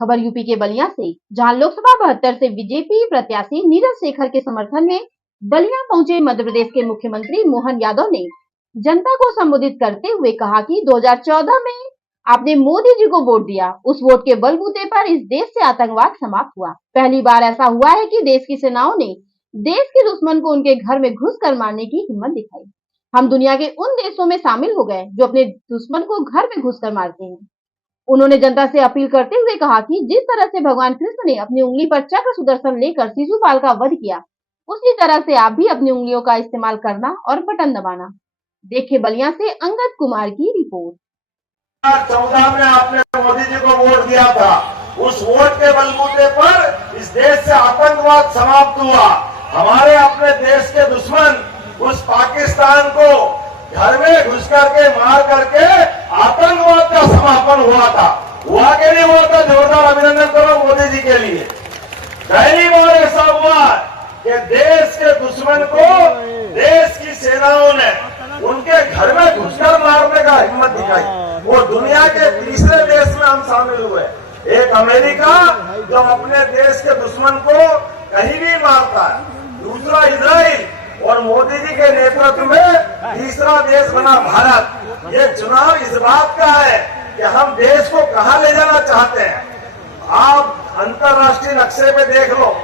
खबर यूपी के बलिया से, जहां लोकसभा 72 से बीजेपी प्रत्याशी नीरज शेखर के समर्थन में बलिया पहुंचे मध्य प्रदेश के मुख्यमंत्री मोहन यादव ने जनता को संबोधित करते हुए कहा कि 2014 में आपने मोदी जी को वोट दिया। उस वोट के बलबूते पर इस देश से आतंकवाद समाप्त हुआ। पहली बार ऐसा हुआ है कि देश की सेनाओं ने देश के दुश्मन को उनके घर में घुसकर मारने की हिम्मत दिखाई। हम दुनिया के उन देशों में शामिल हो गए जो अपने दुश्मन को घर में घुसकर मारते हैं। उन्होंने जनता से अपील करते हुए कहा कि जिस तरह से भगवान कृष्ण ने अपनी उंगली पर चक्र सुदर्शन लेकर शिशुपाल का वध किया, उसी तरह से आप भी अपनी उंगलियों का इस्तेमाल करना और बटन दबाना। देखिए बलिया से अंगद कुमार की रिपोर्ट। 2014 में आपने मोदी जी को वोट दिया था। उस वोट के बलबूते पर इस देश से आतंकवाद समाप्त हुआ। हमारे अपने देश के दुश्मन उस पाकिस्तान को घर में घुस करके मार करके आतंकवाद का समापन हुआ था। हुआ के नहीं हुआ था? जोरदार अभिनंदन करो मोदी जी के लिए। पहली बार ऐसा हुआ कि देश के दुश्मन को देश की सेनाओं ने उनके घर में घुसकर मारने का हिम्मत दिखाई। वो दुनिया के तीसरे देश में हम शामिल हुए। एक अमेरिका जो अपने देश के दुश्मन को कहीं भी मारता है, दूसरा इजराइल, और मोदी जी के नेतृत्व में तीसरा देश बना भारत। ये चुनाव इस बात का है कि हम देश को कहां ले जाना चाहते हैं। आप अंतर्राष्ट्रीय नक्शे पे देख लो,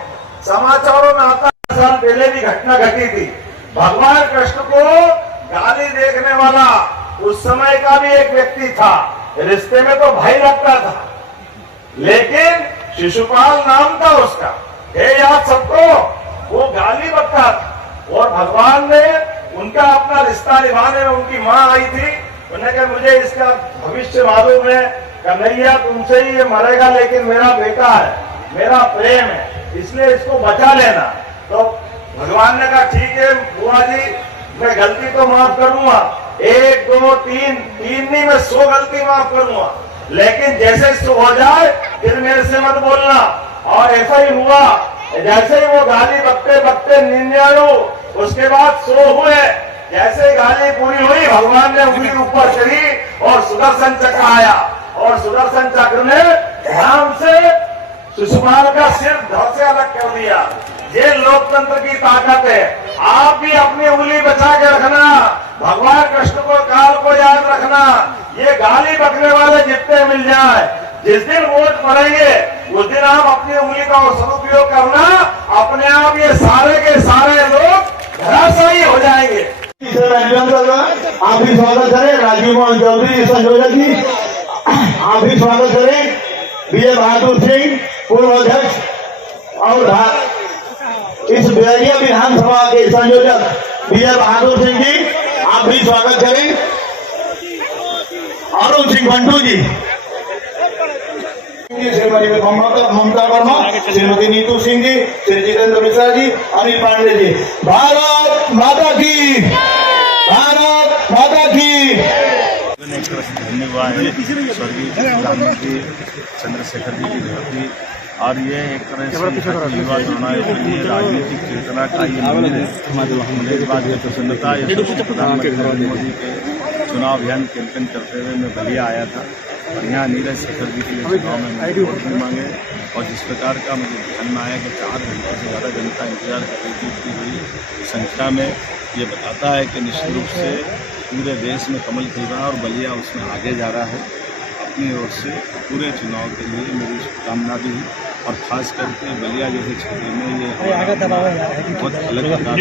समाचारों में आता 10 साल पहले भी घटना घटी थी। भगवान कृष्ण को गाली देखने वाला उस समय का भी एक व्यक्ति था। रिश्ते में तो भाई लगता था, लेकिन शिशुपाल नाम था उसका। हे याद सबको, वो गाली बकता था और भगवान ने उनका अपना रिश्ता निभाने में, उनकी माँ आई थी, उन्होंने कहा मुझे इसका भविष्य मालूम है, कन्हैया तुमसे ही ये मरेगा, लेकिन मेरा बेटा है, मेरा प्रेम है, इसलिए इसको बचा लेना। तो भगवान ने कहा ठीक है बुआ जी, मैं गलती तो माफ करूंगा, 1 2 3 नहीं, मैं 100 गलती माफ करूंगा, लेकिन जैसे 100 हो जाए फिर मेरे से मत बोलना। और ऐसा ही हुआ। जैसे ही वो गाली बकते बकते 99, उसके बाद 100 हुए। जैसे ही गाली पूरी हुई, भगवान ने उंगली ऊपर करी और सुदर्शन चक्र आया, और सुदर्शन चक्र ने ध्यान से शिशुपाल का सिर धड़ से अलग कर दिया। ये लोकतंत्र की ताकत है। आप भी अपनी उंगली बचा के रखना, भगवान कृष्ण को, काल को याद रखना। ये गाली बकने वाले जितने मिल जाए, जिस दिन वोट पड़ेंगे उस दिन आप अपनी उंगली का सदुपयोग करना, अपने आप ये सारे के सारे लोग धराशायी हो जाएंगे। आप भी स्वागत करें राजीव मोहन चौधरी संयोजक जी, आप भी स्वागत करें विजय बहादुर सिंह पूर्व अध्यक्ष, और इस बेरिया विधानसभा के संयोजक विजय बहादुर सिंह जी, आप भी स्वागत करें। अरुण सिंह बंटू जी, श्रीमती ममता वर्मा, श्रीमती नीतू सिंह जी, श्री जितेंद्र मिश्रा जी, अनिल पांडे जी। भारत माता की, भारत माता की। धन्यवाद है स्वर्गीय प्रधानमंत्री चंद्रशेखर जी की धरती, और ये एक तरह से युवा चुनाव के लिए राजनीतिक चेतना का ये मंदिर है। मुझे इस बात की प्रसन्नता है प्रधानमंत्री नरेंद्र मोदी के चुनाव अभियान कैंपेन करते हुए मैं बलिया आया था, और यहाँ नीरज शेखर जी के लिए चुनाव में वोट भी मांगे। और जिस प्रकार का मुझे ध्यान में आया कि 4 घंटे से ज़्यादा जनता इंतजार कर रही थी, इतनी बड़ी संख्या में, ये बताता है कि निश्चित रूप से पूरे देश में कमल खिल रहा है और बलिया उसमें आगे जा रहा है। अपनी ओर से पूरे चुनाव के लिए मेरी शुभकामना भी है, और खास करके बलिया जैसे क्षेत्र में ये बहुत अलग प्रकार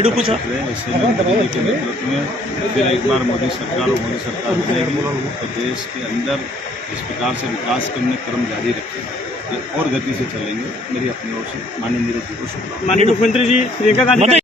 है। ऐसे में मोदी जी के नेतृत्व में फिर एक बार मोदी सरकार और मोदी सरकार बनेगी तो देश के अंदर इस प्रकार से विकास करने क्रम जारी रखेंगे, ये और गति से चलेंगे। मेरी अपनी ओर से माननीय नीरज जी को शुभकामनाएं। माननीय मुख्यमंत्री जी प्रियंका गांधी